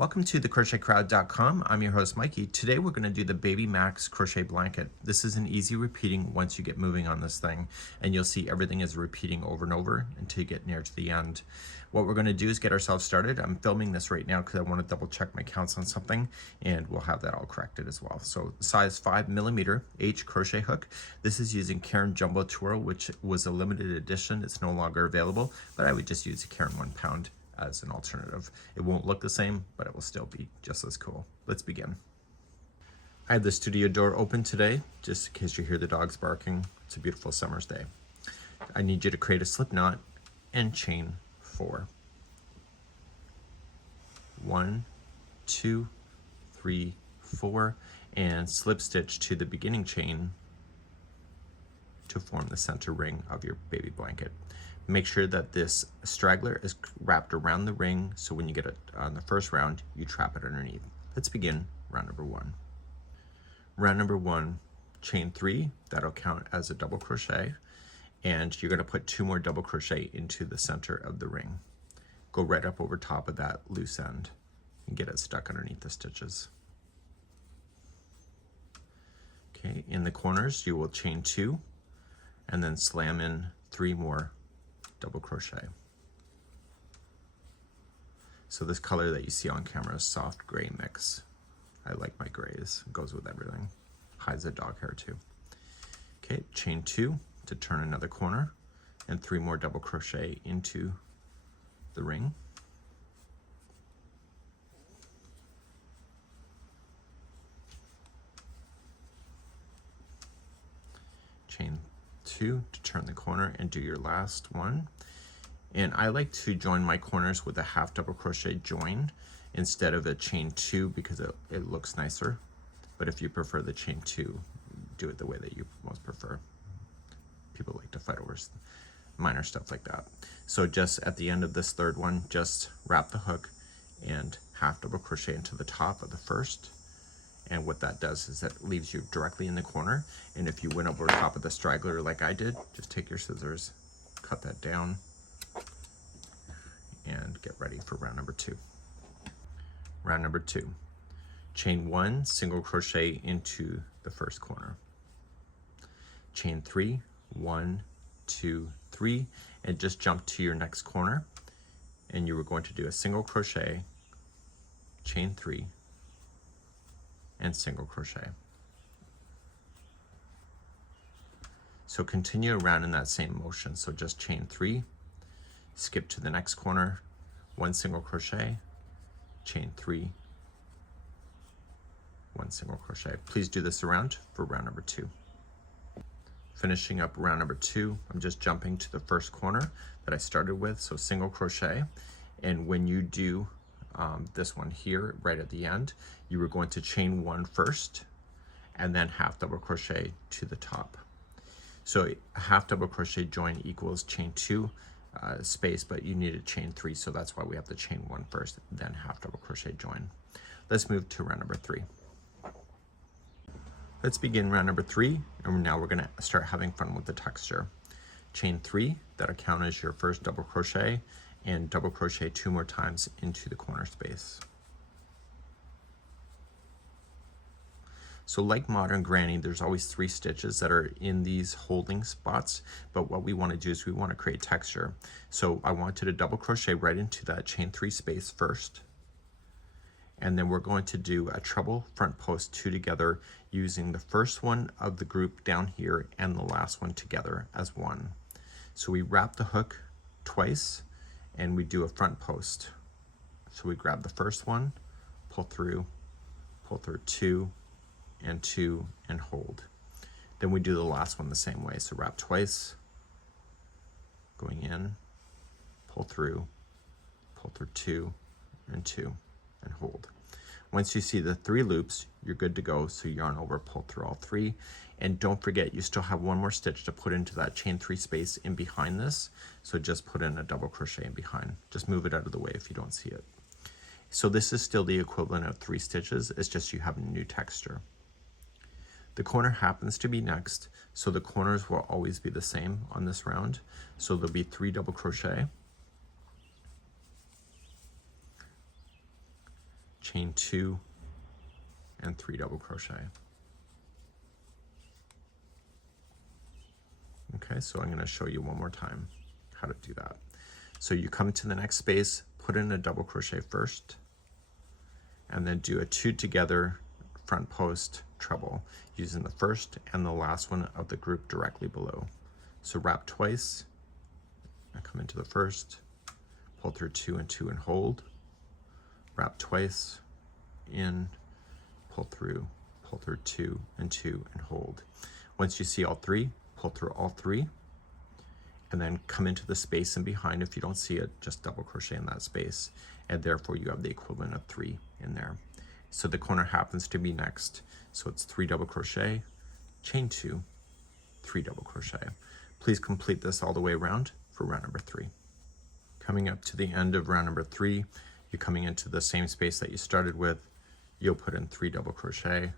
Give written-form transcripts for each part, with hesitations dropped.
Welcome to thecrochetcrowd.com. I'm your host Mikey. Today we're going to do the Baby Max crochet blanket. This is an easy repeating once you get moving on this thing, and you'll see everything is repeating over and over until you get near to the end. What we're going to do is get ourselves started. I'm filming this right now because I want to double check my counts on something, and we'll have that all corrected as well. So size 5mm H crochet hook. This is using Caron Jumbo Twirl, which was a limited edition. It's no longer available, but I would just use a Caron 1 pound as an alternative. It won't look the same, but it will still be just as cool. Let's begin. I have the studio door open today, just in case you hear the dogs barking. It's a beautiful summer's day. I need you to create a slip knot and chain 4. 1, 2, 3, 4, and slip stitch to the beginning chain to form the center ring of your baby blanket. Make sure that this straggler is wrapped around the ring, so when you get it on the first round, you trap it underneath. Let's begin round number 1. Round number 1, chain 3, that'll count as a double crochet, and you're going to put 2 more double crochet into the center of the ring. Go right up over top of that loose end and get it stuck underneath the stitches. Okay, in the corners you will chain 2 and then slam in 3 more double crochet. So this color that you see on camera is soft gray mix. I like my grays, it goes with everything. Hides the dog hair too. Okay, chain 2 to turn another corner and 3 more double crochet into the ring. Chain 2 to turn the corner and do your last one. And I like to join my corners with a half double crochet join instead of a chain 2 because it looks nicer. But if you prefer the chain 2, do it the way that you most prefer. People like to fight over minor stuff like that. So just at the end of this third one, just wrap the hook and half double crochet into the top of the first. And what that does is that leaves you directly in the corner. And if you went over top of the straggler like I did, just take your scissors, cut that down, and get ready for round number 2. Round number 2, chain 1, single crochet into the first corner. Chain 3, 1, 2, 3, and just jump to your next corner. And you were going to do a single crochet, chain 3, and single crochet. So continue around in that same motion. So just chain 3, skip to the next corner, 1 single crochet, chain 3, 1 single crochet. Please do this around for round number 2. Finishing up round number 2, I'm just jumping to the first corner that I started with, so single crochet. And when you do this one here right at the end, you were going to chain 1 first and then half double crochet to the top. So a half double crochet join equals chain 2 space, but you need a chain 3, so that's why we have to chain 1 first, then half double crochet join. Let's move to round number 3. Let's begin round number 3, and now we're going to start having fun with the texture. Chain 3, that'll count as your first double crochet, and double crochet 2 more times into the corner space. So like modern granny, there's always 3 stitches that are in these holding spots, but what we want to do is we want to create texture. So I wanted to double crochet right into that chain 3 space first, and then we're going to do a treble front post 2 together using the first one of the group down here and the last one together as one. So we wrap the hook twice and we do a front post. So we grab the first one, pull through 2 and 2 and hold. Then we do the last one the same way. So wrap twice, going in, pull through 2 and 2 and hold. Once you see the 3 loops, you're good to go. So yarn over, pull through all 3, and don't forget you still have 1 more stitch to put into that chain 3 space in behind this. So just put in a double crochet in behind. Just move it out of the way if you don't see it. So this is still the equivalent of 3 stitches. It's just you have a new texture. The corner happens to be next, so the corners will always be the same on this round. So there'll be 3 double crochet, chain 2 and 3 double crochet. Okay, so I'm going to show you one more time how to do that. So you come to the next space, put in a double crochet first, and then do a 2 together front post treble using the first and the last one of the group directly below. So wrap twice, and come into the first, pull through 2 and 2 and hold, wrap twice, in, pull through 2 and 2 and hold. Once you see all 3, pull through all 3, and then come into the space in behind. If you don't see it, just double crochet in that space, and therefore you have the equivalent of 3 in there. So the corner happens to be next, so it's 3 double crochet, chain 2, 3 double crochet. Please complete this all the way around for round number 3. Coming up to the end of round number 3, you're coming into the same space that you started with. You'll put in 3 double crochet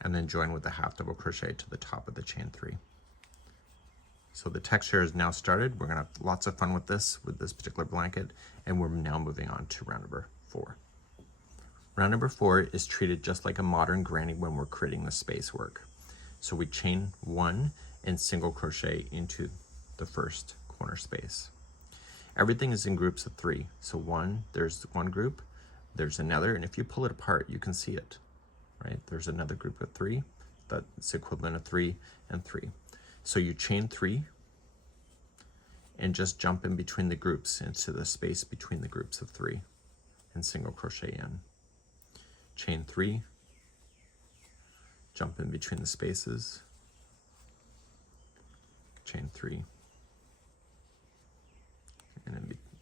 and then join with the half double crochet to the top of the chain 3. So the texture is now started. We're gonna have lots of fun with this particular blanket, and we're now moving on to round number 4. Round number 4 is treated just like a modern granny when we're creating the space work. So we chain 1 and single crochet into the first corner space. Everything is in groups of 3. So there's one group, there's another, and if you pull it apart, you can see it, right? There's another group of 3, that's equivalent of 3 and 3. So you chain 3 and just jump in between the groups into the space between the groups of 3 and single crochet in. Chain 3, jump in between the spaces, chain 3,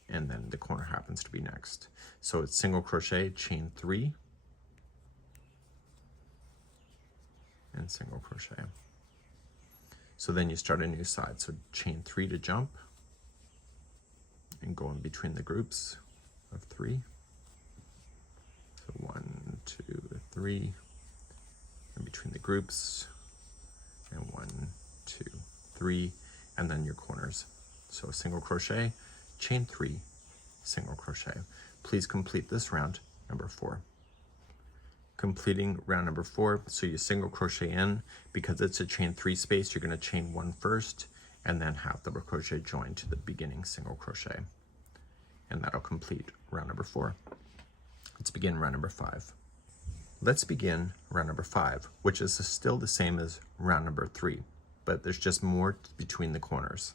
and then the corner happens to be next. So it's single crochet, chain 3, and single crochet. So then you start a new side. So chain 3 to jump and go in between the groups of 3. So 1, 2, 3, in between the groups, and 1, 2, 3, and then your corners. So single crochet, chain 3, single crochet. Please complete this round number 4. Completing round number 4, so you single crochet in. Because it's a chain 3 space, you're going to chain 1 first and then half double crochet join to the beginning single crochet, and that'll complete round number 4. Let's begin round number 5. Let's begin round number 5, which is still the same as round number 3, but there's just more between the corners.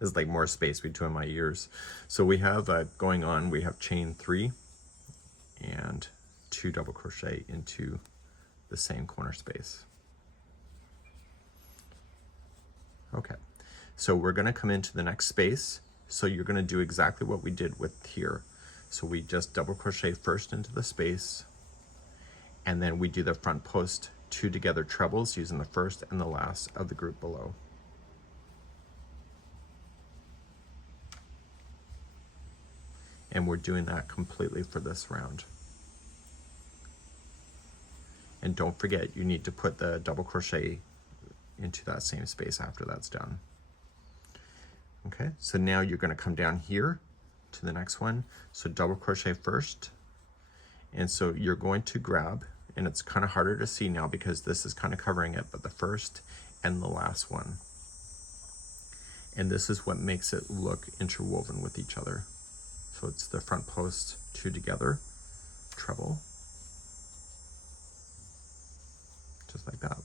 It's like more space between my ears. So we have going on, we have chain 3 and 2 double crochet into the same corner space. Okay, so we're going to come into the next space. So you're going to do exactly what we did with here. So we just double crochet first into the space, and then we do the front post 2 together trebles using the first and the last of the group below. And we're doing that completely for this round. And don't forget, you need to put the double crochet into that same space after that's done. Okay, so now you're going to come down here to the next one. So double crochet first. And so you're going to grab, and it's kind of harder to see now because this is kind of covering it, but the first and the last one. And this is what makes it look interwoven with each other. So it's the front post 2 together, treble, just like that.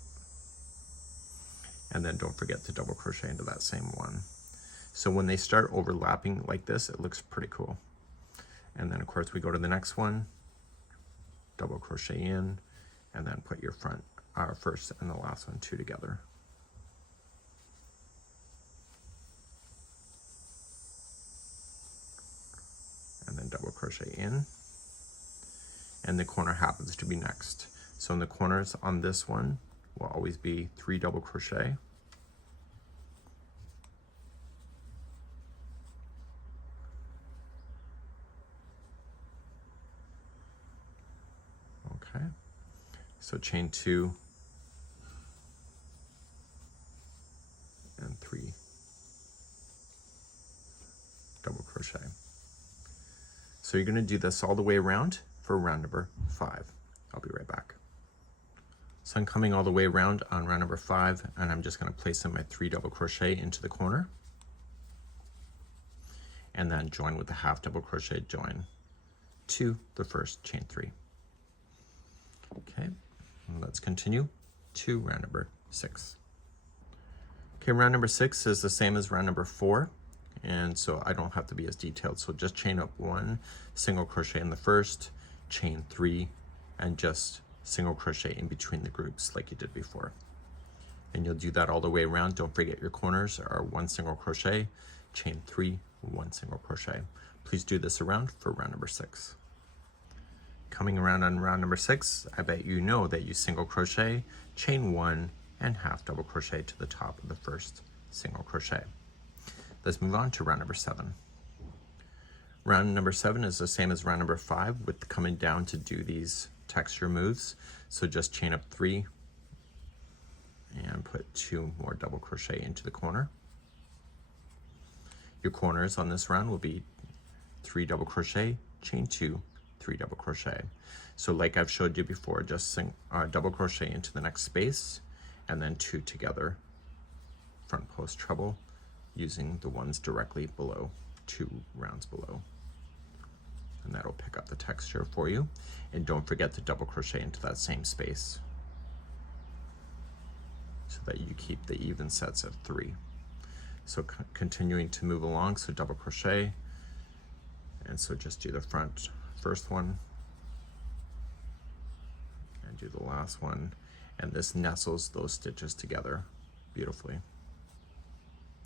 And then don't forget to double crochet into that same one. So when they start overlapping like this, it looks pretty cool. And then of course we go to the next one, double crochet in, and then put your first and the last one 2 together. And then double crochet in, and the corner happens to be next. So in the corners on this one will always be 3 double crochet, okay, so chain 2 and 3 double crochet. So you're going to do this all the way around for round number 5. I'll be right back. So I'm coming all the way around on round number 5, and I'm just going to place in my 3 double crochet into the corner, and then join with the half double crochet join to the first chain 3. Okay, let's continue to round number 6. Okay, round number 6 is the same as round number 4, and so I don't have to be as detailed. So just chain up 1 single crochet in the first, chain 3, and just single crochet in between the groups like you did before. And you'll do that all the way around. Don't forget your corners are 1 single crochet, chain 3, 1 single crochet. Please do this around for round number 6. Coming around on round number 6, I bet you know that you single crochet, chain 1, and half double crochet to the top of the first single crochet. Let's move on to round number 7. Round number 7 is the same as round number 5 with coming down to do these texture moves. So just chain up 3 and put 2 more double crochet into the corner. Your corners on this round will be 3 double crochet, chain 2, 3 double crochet. So like I've showed you before, just double crochet into the next space and then 2 together, front post treble, using the ones directly below, 2 rounds below. And that'll pick up the texture for you. And don't forget to double crochet into that same space so that you keep the even sets at 3. So continuing to move along, so double crochet, and so just do the first one, and do the last one, and this nestles those stitches together beautifully.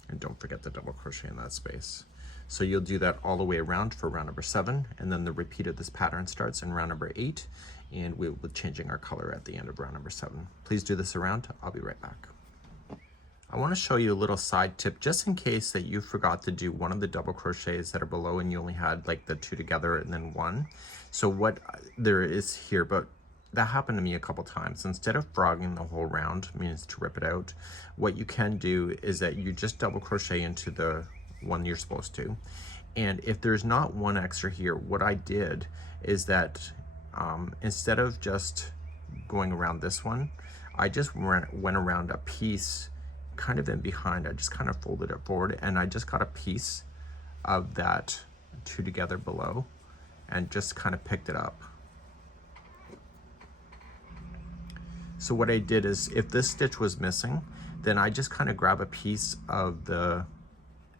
And don't forget to double crochet in that space. So you'll do that all the way around for round number 7, and then the repeat of this pattern starts in round number 8, and we'll be changing our color at the end of round number 7. Please do this around. I'll be right back. I want to show you a little side tip just in case that you forgot to do one of the double crochets that are below and you only had like the 2 together and then 1. So what there is here, but that happened to me a couple times. Instead of frogging the whole round, means to rip it out, what you can do is that you just double crochet into the one you're supposed to. And if there's not 1 extra here, what I did is that instead of just going around this one, I just went around a piece kind of in behind. I just kind of folded it forward, and I just got a piece of that 2 together below and just kind of picked it up. So what I did is, if this stitch was missing, then I just kind of grab a piece of the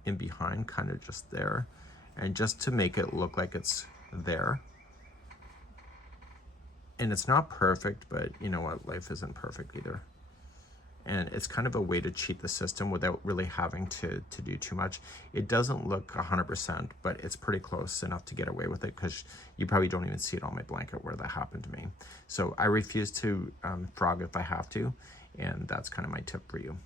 in behind, kind of just there, and just to make it look like it's there. And it's not perfect, but you know what, life isn't perfect either. And it's kind of a way to cheat the system without really having to do too much. It doesn't look 100%, but it's pretty close enough to get away with it, because you probably don't even see it on my blanket where that happened to me. So I refuse to frog if I have to, and that's kind of my tip for you.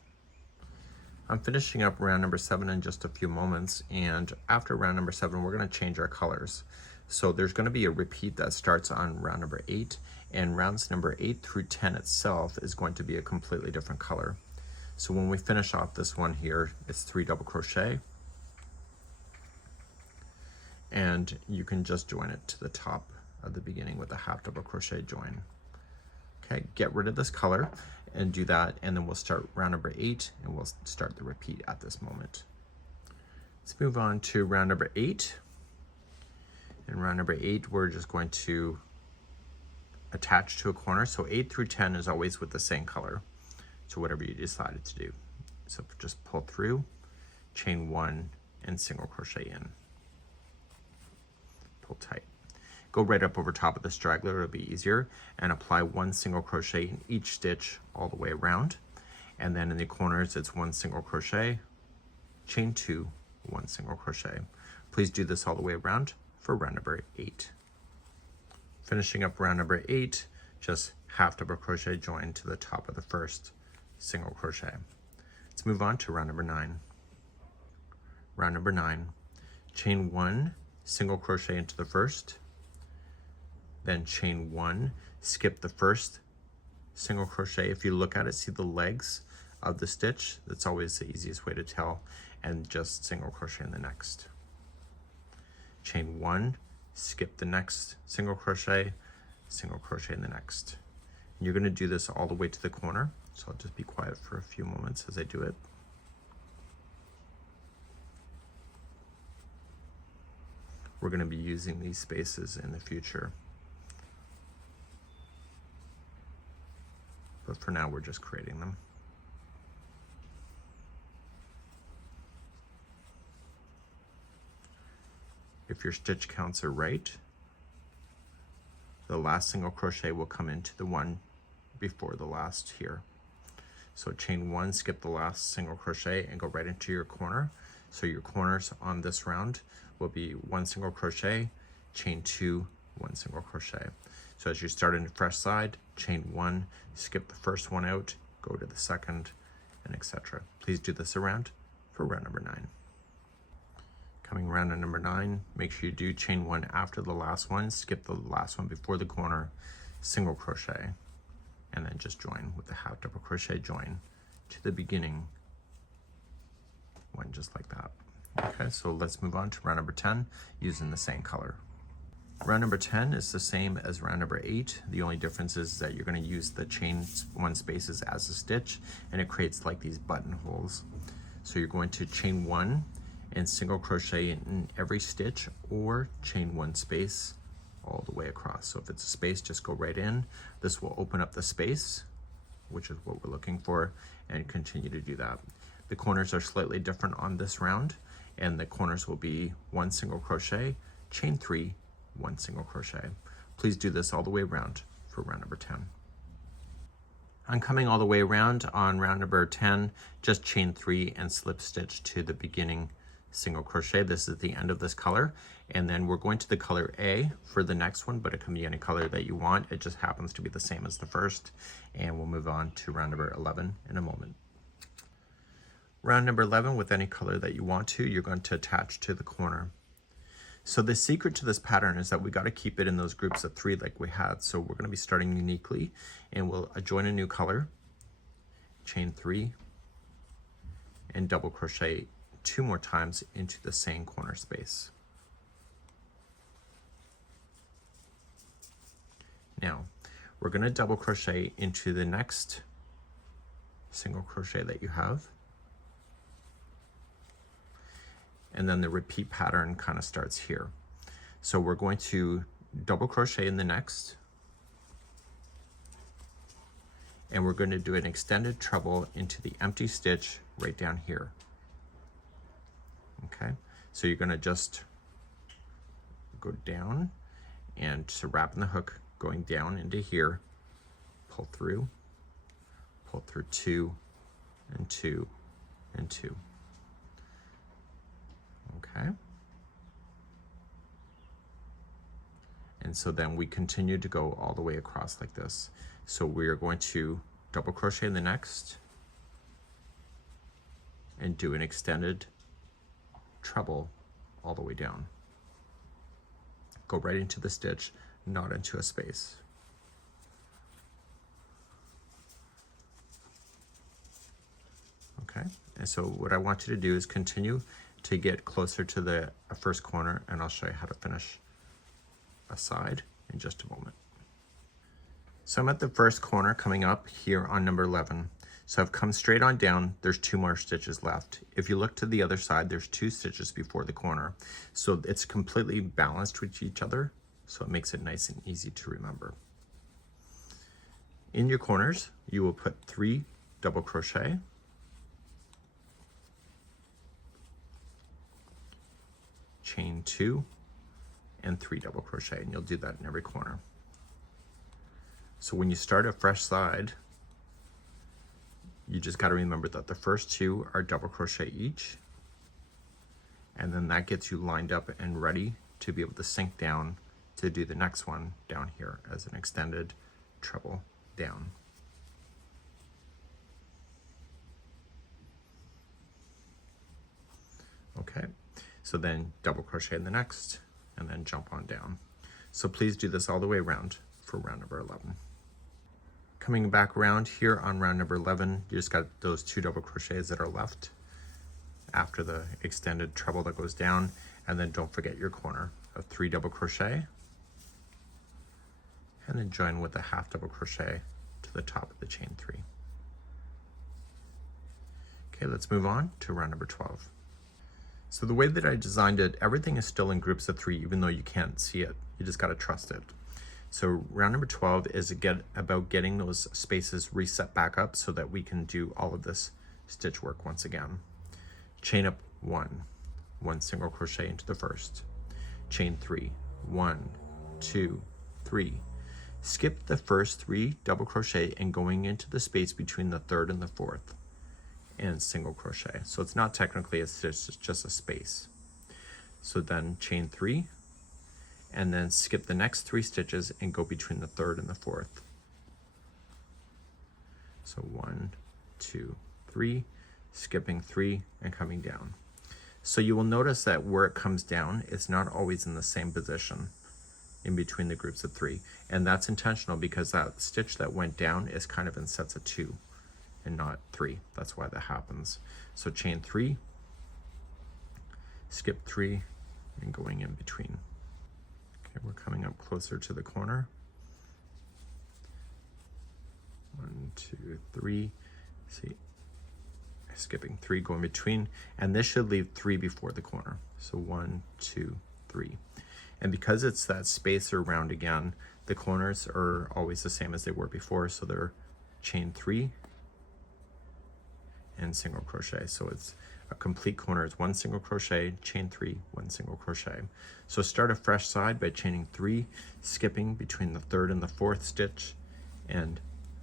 I'm finishing up round number 7 in just a few moments, and after round number 7, we're going to change our colors. So there's going to be a repeat that starts on round number 8, and rounds number 8 through 10 itself is going to be a completely different color. So when we finish off this one here, it's 3 double crochet, and you can just join it to the top of the beginning with a half double crochet join. Okay, get rid of this color and do that, and then we'll start round number 8, and we'll start the repeat at this moment. Let's move on to round number 8. In round number 8, we're just going to attach to a corner. So 8 through 10 is always with the same color. So whatever you decided to do. So just pull through, chain 1, and single crochet in. Pull tight. Go right up over top of the straggler, it'll be easier, and apply 1 single crochet in each stitch all the way around. And then in the corners, it's 1 single crochet, chain 2, 1 single crochet. Please do this all the way around for round number 8. Finishing up round number 8, just half double crochet join to the top of the first single crochet. Let's move on to round number 9. Round number 9, chain 1, single crochet into the first, then chain 1, skip the first single crochet. If you look at it, see the legs of the stitch, that's always the easiest way to tell, and just single crochet in the next. Chain 1, skip the next single crochet in the next. And you're going to do this all the way to the corner, so I'll just be quiet for a few moments as I do it. We're going to be using these spaces in the future, but for now we're just creating them. If your stitch counts are right, the last single crochet will come into the one before the last here. So chain 1, skip the last single crochet and go right into your corner. So your corners on this round will be 1 single crochet, chain 2, 1 single crochet. So as you start in a fresh side, chain 1, skip the first one out, go to the second, and etc. Please do this around for round number 9. Coming around to number 9, make sure you do chain 1 after the last one, skip the last one before the corner, single crochet, and then just join with the half double crochet join to the beginning one, just like that. Okay, so let's move on to round number 10 using the same color. Round number 10 is the same as round number 8. The only difference is that you're going to use the chain 1 spaces as a stitch, and it creates like these buttonholes. So you're going to chain 1 and single crochet in every stitch, or chain 1 space all the way across. So if it's a space, just go right in. This will open up the space, which is what we're looking for, and continue to do that. The corners are slightly different on this round, and the corners will be 1 single crochet, chain 3, 1 single crochet. Please do this all the way around for round number 10. I'm coming all the way around on round number 10, just chain 3 and slip stitch to the beginning single crochet. This is the end of this color, and then we're going to the color A for the next one, but it can be any color that you want. It just happens to be the same as the first, and we'll move on to round number 11 in a moment. Round number 11, with any color that you want to, you're going to attach to the corner. So the secret to this pattern is that we got to keep it in those groups of 3 like we had. So we're going to be starting uniquely, and we'll join a new color, chain 3, and double crochet 2 more times into the same corner space. Now we're going to double crochet into the next single crochet that you have, and then the repeat pattern kind of starts here. So we're going to double crochet in the next, and we're going to do an extended treble into the empty stitch right down here. Okay, so you're going to just go down, and to wrap in the hook, going down into here, pull through 2 and 2 and 2. Okay, and so then we continue to go all the way across like this. So we are going to double crochet in the next and do an extended treble all the way down. Go right into the stitch, not into a space. Okay, and so what I want you to do is continue to get closer to the first corner, and I'll show you how to finish a side in just a moment. So I'm at the first corner coming up here on number 11. So I've come straight on down, there's 2 more stitches left. If you look to the other side, there's 2 stitches before the corner. So it's completely balanced with each other, so it makes it nice and easy to remember. In your corners, you will put 3 double crochet, chain 2, and 3 double crochet, and you'll do that in every corner. So when you start a fresh side, you just got to remember that the first 2 are double crochet each, and then that gets you lined up and ready to be able to sink down to do the next one down here as an extended treble down. Okay, so then double crochet in the next, and then jump on down. So please do this all the way around for round number 11. Coming back around here on round number 11, you just got those 2 double crochets that are left after the extended treble that goes down, and then don't forget your corner. of 3 double crochet, and then join with a half double crochet to the top of the chain 3. Okay, let's move on to round number 12. So the way that I designed it, everything is still in groups of 3, even though you can't see it. You just got to trust it. So round number 12 is about getting those spaces reset back up so that we can do all of this stitch work once again. Chain up 1 single crochet into the first, chain 3, 1, 2, 3. Skip the first 3 double crochet and going into the space between the 3rd and the 4th, and single crochet. So it's not technically a stitch, it's just a space. So then chain 3, and then skip the next 3 stitches and go between the 3rd and the 4th. So 1, 2, 3, skipping 3 and coming down. So you will notice that where it comes down, it's not always in the same position in between the groups of 3. And that's intentional because that stitch that went down is kind of in sets of 2 and not 3. That's why that happens. So chain 3, skip 3, and going in between. Okay, we're coming up closer to the corner. 1, 2, 3. See, skipping 3, going between, and this should leave 3 before the corner. So 1, 2, 3. And because it's that spacer round again, the corners are always the same as they were before. So they're chain 3 and single crochet. So it's a complete corner. It's 1 single crochet, chain 3, 1 single crochet. So start a fresh side by chaining 3, skipping between the 3rd and the 4th stitch, and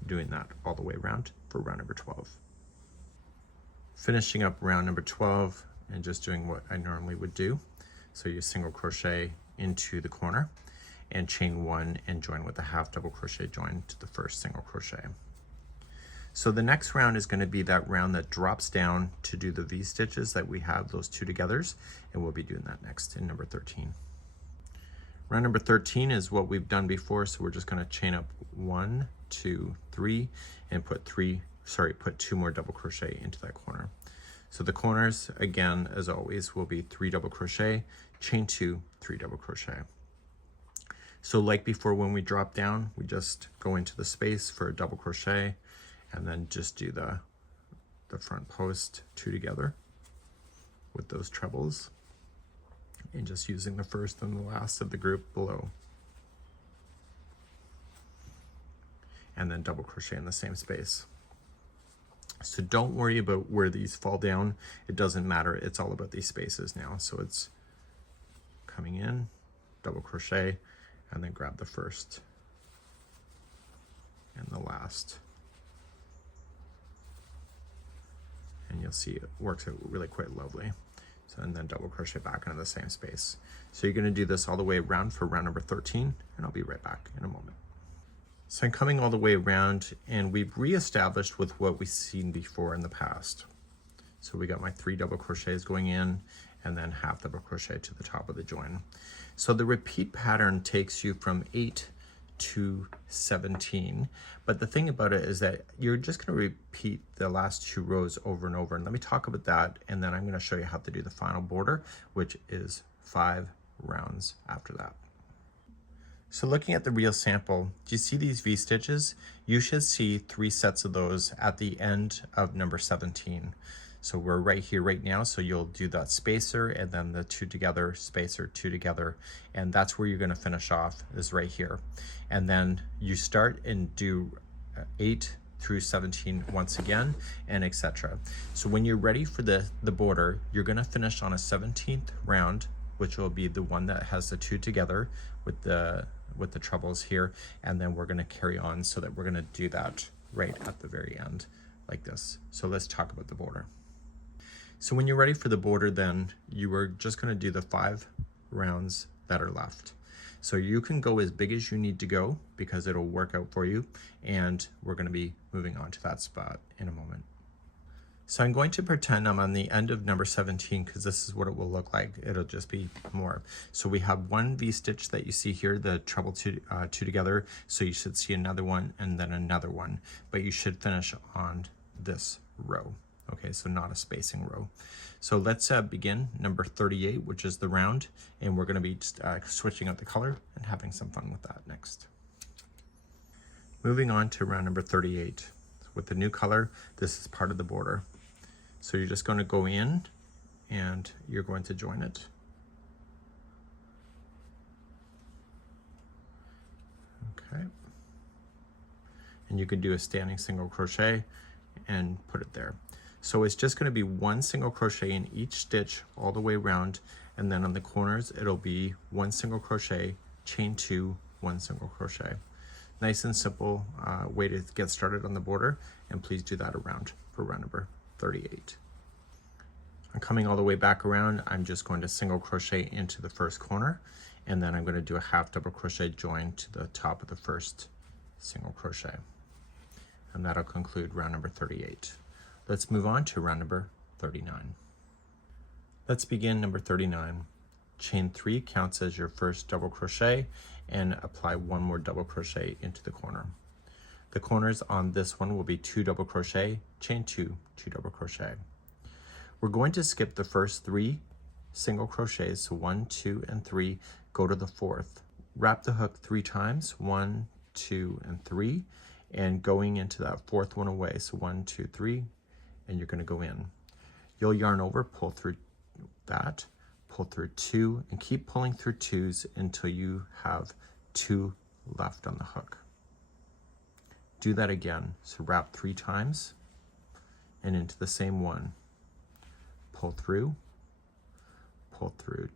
doing that all the way around for round number 12. Finishing up round number 12 and just doing what I normally would do. So you single crochet into the corner and chain 1 and join with a half double crochet join to the first single crochet. So the next round is going to be that round that drops down to do the V stitches that we have, those 2 togethers, and we'll be doing that next in number 13. Round number 13 is what we've done before, so we're just going to chain up 1, 2, 3 and put 2 more double crochet into that corner. So the corners, again, as always, will be 3 double crochet, chain 2, 3 double crochet. So like before, when we drop down, we just go into the space for a double crochet and then just do the front post 2 together with those trebles, and just using the first and the last of the group below. And then double crochet in the same space. So don't worry about where these fall down. It doesn't matter. It's all about these spaces now. So it's coming in, double crochet, and then grab the first and the last. And you'll see it works out really quite lovely. So, and then double crochet back into the same space. So you're going to do this all the way around for round number 13, and I'll be right back in a moment. So I'm coming all the way around, and we've reestablished with what we've seen before in the past. So we got my 3 double crochets going in, and then half double crochet to the top of the join. So the repeat pattern takes you from 8 to 17, but the thing about it is that you're just going to repeat the last 2 rows over and over, and let me talk about that, and then I'm going to show you how to do the final border, which is 5 rounds after that. So looking at the real sample, do you see these V stitches? You should see 3 sets of those at the end of number 17. So we're right here right now, so you'll do that spacer and then the 2 together, spacer, 2 together, and that's where you're going to finish off, is right here. And then you start and do 8 through 17 once again, and etc. So when you're ready for the border, you're going to finish on a 17th round, which will be the one that has the 2 together with the trebles here, and then we're going to carry on so that we're going to do that right at the very end like this. So let's talk about the border. So when you're ready for the border, then you are just going to do the 5 rounds that are left. So you can go as big as you need to go because it'll work out for you, and we're going to be moving on to that spot in a moment. So I'm going to pretend I'm on the end of number 17 because this is what it will look like. It'll just be more. So we have 1 V stitch that you see here, the treble 2 together. So you should see another one and then another one, but you should finish on this row. Okay, so not a spacing row. So let's begin number 38, which is the round, and we're going to be switching out the color and having some fun with that next. Moving on to round number 38. With the new color, this is part of the border. So you're just going to go in and you're going to join it. Okay. And you can do a standing single crochet and put it there. So it's just going to be one single crochet in each stitch all the way around, and then on the corners it'll be one single crochet, chain 2, one single crochet. Nice and simple way to get started on the border, and please do that around for round number 38. I'm coming all the way back around. I'm just going to single crochet into the first corner, and then I'm going to do a half double crochet join to the top of the first single crochet. And that'll conclude round number 38. Let's move on to round number 39. Let's begin number 39. Chain 3 counts as your first double crochet, and apply one more double crochet into the corner. The corners on this one will be 2 double crochet, chain 2, 2 double crochet. We're going to skip the first 3 single crochets, so 1, 2, and 3, go to the 4th. Wrap the hook 3 times, 1, 2, and 3, and going into that 4th one away, so 1, 2, 3, and you're going to go in. You'll yarn over, pull through that, pull through 2, and keep pulling through 2s until you have 2 left on the hook. Do that again. So wrap 3 times and into the same one. Pull through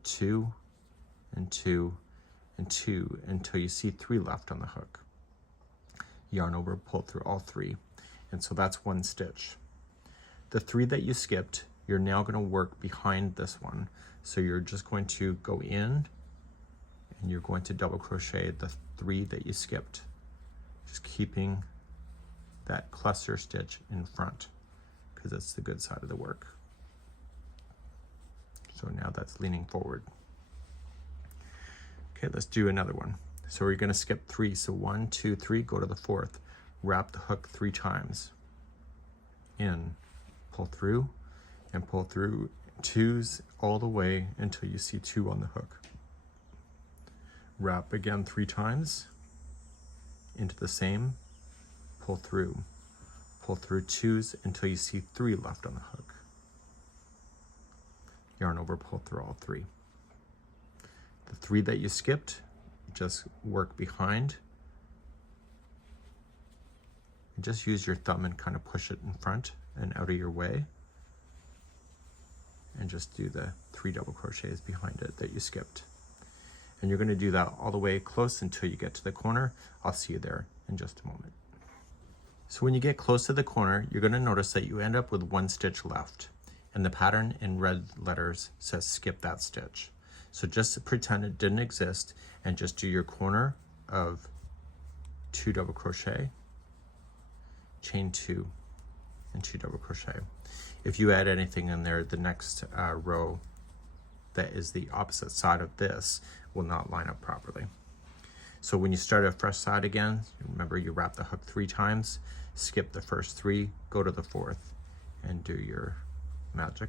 2 and 2 and 2 until you see 3 left on the hook. Yarn over, pull through all 3. And so that's 1 stitch. The 3 that you skipped, you're now going to work behind this one. So you're just going to go in and you're going to double crochet the 3 that you skipped, just keeping that cluster stitch in front because it's the good side of the work. So now that's leaning forward. Okay, let's do another one. So we're going to skip 3. So 1, 2, 3, go to the 4th. Wrap the hook 3 times. In, pull through, and pull through 2s all the way until you see 2 on the hook. Wrap again 3 times into the same, pull through 2s until you see 3 left on the hook. Yarn over, pull through all 3. The 3 that you skipped, just work behind and just use your thumb and kind of push it in front and out of your way, and just do the 3 double crochets behind it that you skipped. And you're going to do that all the way close until you get to the corner. I'll see you there in just a moment. So when you get close to the corner, you're going to notice that you end up with 1 stitch left, and the pattern in red letters says skip that stitch. So just pretend it didn't exist and just do your corner of 2 double crochet, chain 2, and 2 double crochet. If you add anything in there, the next row that is the opposite side of this will not line up properly. So when you start a fresh side again, remember you wrap the hook 3 times, skip the first 3, go to the 4th, and do your magic.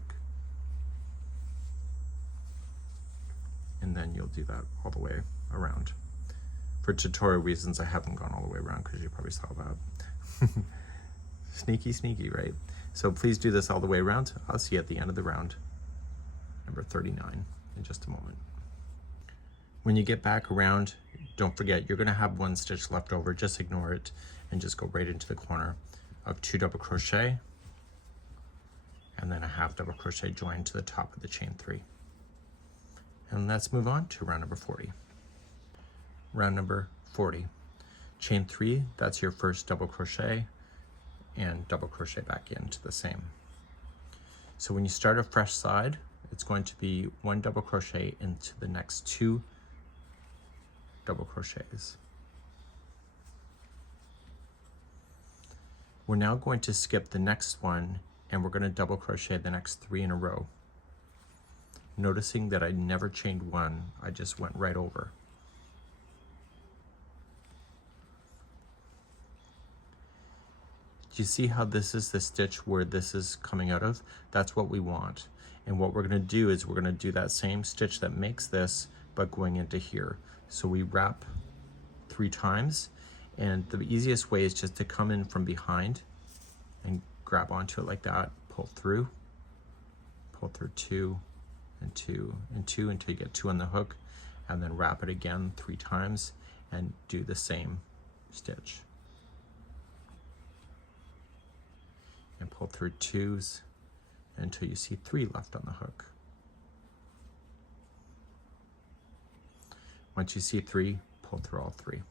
And then you'll do that all the way around. For tutorial reasons, I haven't gone all the way around because you probably saw that. Sneaky, sneaky, right? So please do this all the way around. I'll see you at the end of the round, number 39, in just a moment. When you get back around, don't forget you're going to have 1 stitch left over. Just ignore it and just go right into the corner of 2 double crochet and then a half double crochet join to the top of the chain 3. And let's move on to round number 40. Round number 40. Chain 3, that's your first double crochet, and double crochet back into the same. So when you start a fresh side, it's going to be 1 double crochet into the next 2 double crochets. We're now going to skip the next one, and we're going to double crochet the next 3 in a row. Noticing that I never chained 1, I just went right over. Do you see how this is the stitch where this is coming out of? That's what we want. And what we're going to do is we're going to do that same stitch that makes this, but going into here. So we wrap 3 times, and the easiest way is just to come in from behind and grab onto it like that, pull through 2 and 2 and 2 until you get 2 on the hook, and then wrap it again 3 times and do the same stitch. And pull through 2s until you see 3 left on the hook. Once you see 3, pull through all 3.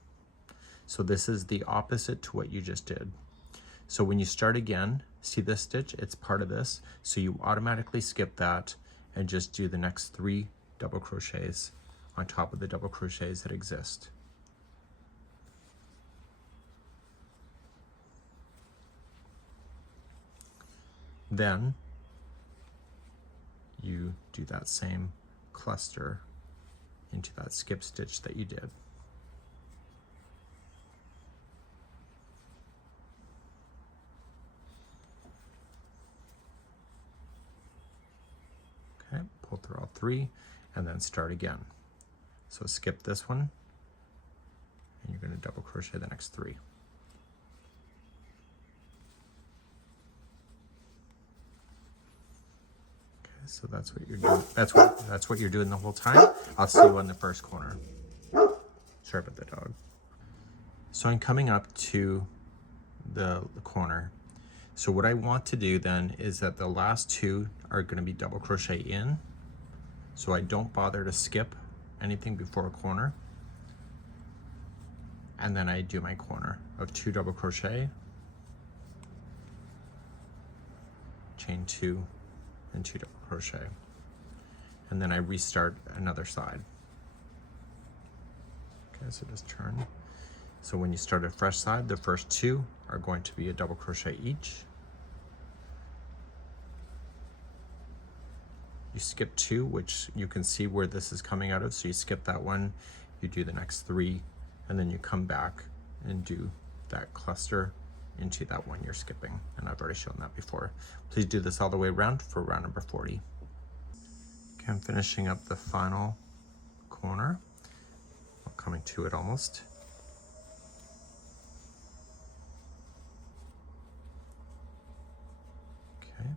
So this is the opposite to what you just did. So when you start again, see this stitch? It's part of this. So you automatically skip that and just do the next 3 double crochets on top of the double crochets that exist. Then you do that same cluster into that skip stitch that you did. Okay, pull through all 3 and then start again. So skip this one and you're going to double crochet the next 3. So that's what you're doing. That's what you're doing the whole time. I'll see you on the first corner. Sorry about the dog. So I'm coming up to the corner. So what I want to do then is that the last 2 are going to be double crochet in. So I don't bother to skip anything before a corner. And then I do my corner of 2 double crochet, chain 2 and 2 double crochet, and then I restart another side. Okay, so just turn. So when you start a fresh side, the first 2 are going to be a double crochet each. You skip 2, which you can see where this is coming out of, so you skip that one, you do the next 3, and then you come back and do that cluster into that one you're skipping, and I've already shown that before. Please do this all the way around for round number 40. Okay, I'm finishing up the final corner. I'm coming to it almost. Okay,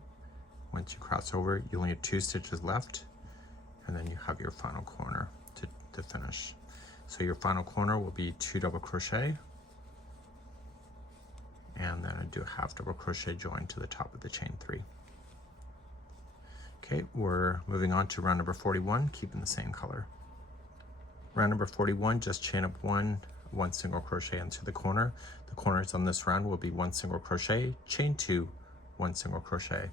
once you cross over, you only have 2 stitches left, and then you have your final corner to finish. So your final corner will be 2 double crochet, and then I do a half double crochet join to the top of the chain 3. Okay, we're moving on to round number 41, keeping the same color. Round number 41, just chain up 1 single crochet into the corner. The corners on this round will be 1 single crochet, chain 2, 1 single crochet.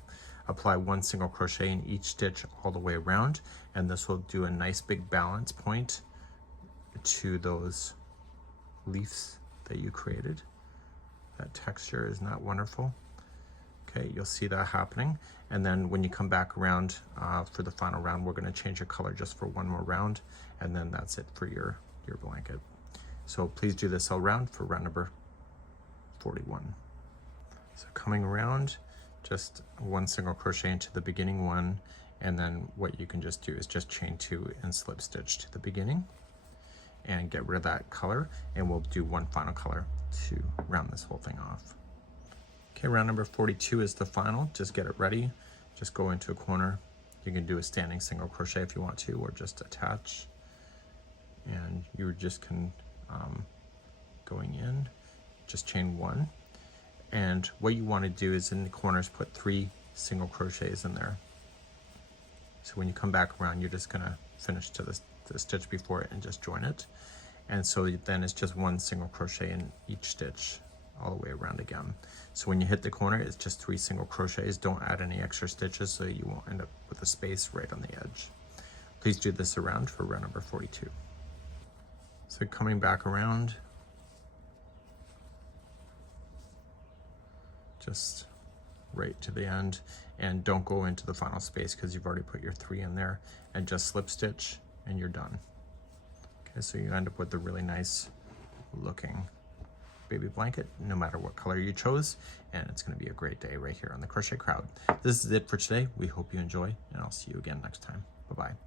Apply 1 single crochet in each stitch all the way around, and this will do a nice big balance point to those leaves that you created. That texture is not wonderful. Okay, you'll see that happening. And then when you come back around for the final round, we're going to change your color just for 1 more round, and then that's it for your blanket. So please do this all round for round number 41. So coming around, just 1 single crochet into the beginning one, and then what you can just do is just chain 2 and slip stitch to the beginning and get rid of that color, and we'll do 1 final color to round this whole thing off. Okay, round number 42 is the final. Just get it ready. Just go into a corner. You can do a standing single crochet if you want to, or just attach. And you just can, going in, just chain 1. And what you want to do is in the corners put 3 single crochets in there. So when you come back around, you're just gonna finish to the stitch before it and just join it. And so then it's just 1 single crochet in each stitch all the way around again. So when you hit the corner, it's just 3 single crochets. Don't add any extra stitches so you won't end up with a space right on the edge. Please do this around for round number 42. So coming back around, just right to the end, and don't go into the final space because you've already put your 3 in there, and just slip stitch and you're done. Okay, so you end up with a really nice looking Baby Blanket, no matter what color you chose, and it's going to be a great day right here on the Crochet Crowd. This is it for today. We hope you enjoy, and I'll see you again next time. Bye-bye.